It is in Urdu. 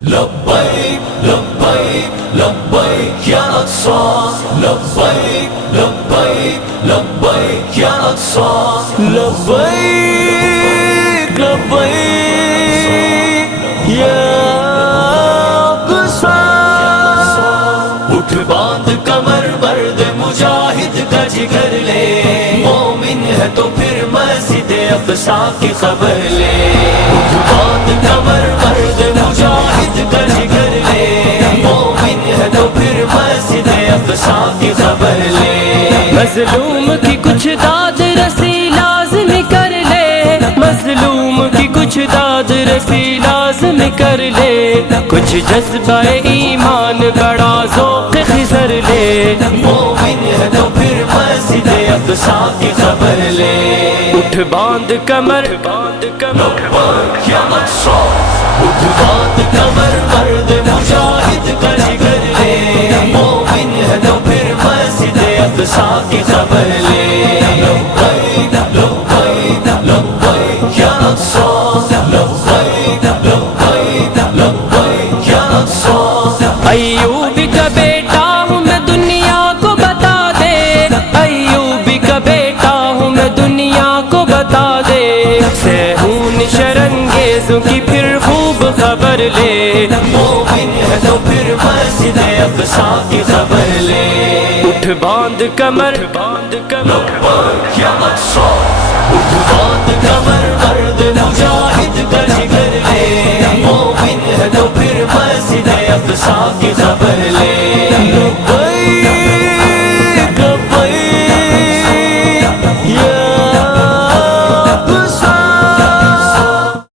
لبیک لبیک لبیک یا اقصی لبیک لبیک لبیک یا اقصی لبیک لبیک یا اقصی اٹھ باندھ کمر مرد مجاہد کا جگر لے مومن ہے تو پھر مسجد اقصی کی خبر لے اٹھ باندھ کمر مرد مجاہد کا جگر لے مومن ہے تو پھر مسجد اقصی کی خبر لے مظلوم کی کچھ داد رسی لازم کر لے مظلوم کی کچھ داد رسی لازم کر لے کچھ جذبہ ایمان بڑا ذوق خضر لے مومن ہے تو پھر مسجد اقصی کی خبر لے اٹھ باندھ کمر باندھ کمر یا اقصی اٹھ باندھ کمر مرد مجاہد کا جگر لے مومن ہے تو پھر مسجد اقصی کی خبر لے لبیک لبیک لبیک یا اقصی لبیک لبیک لبیک یا اقصی ایوب کا بیٹا ہوں میں دنیا کو بتا دے ایوب کا بیٹا ہوں میں دنیا کو بتا دے سہون شرنگیزوں کی پھر خوب خبر لے مومن ہے تو پھر مسجد اقصی کی خبر لے اٹھ باندھ کمر باندھ کمر یا اقصی اٹھ باندھ کمر مرد مجاہد کا جگر لے مومن ہے تو پھر مسجد اقصی کی خبر لے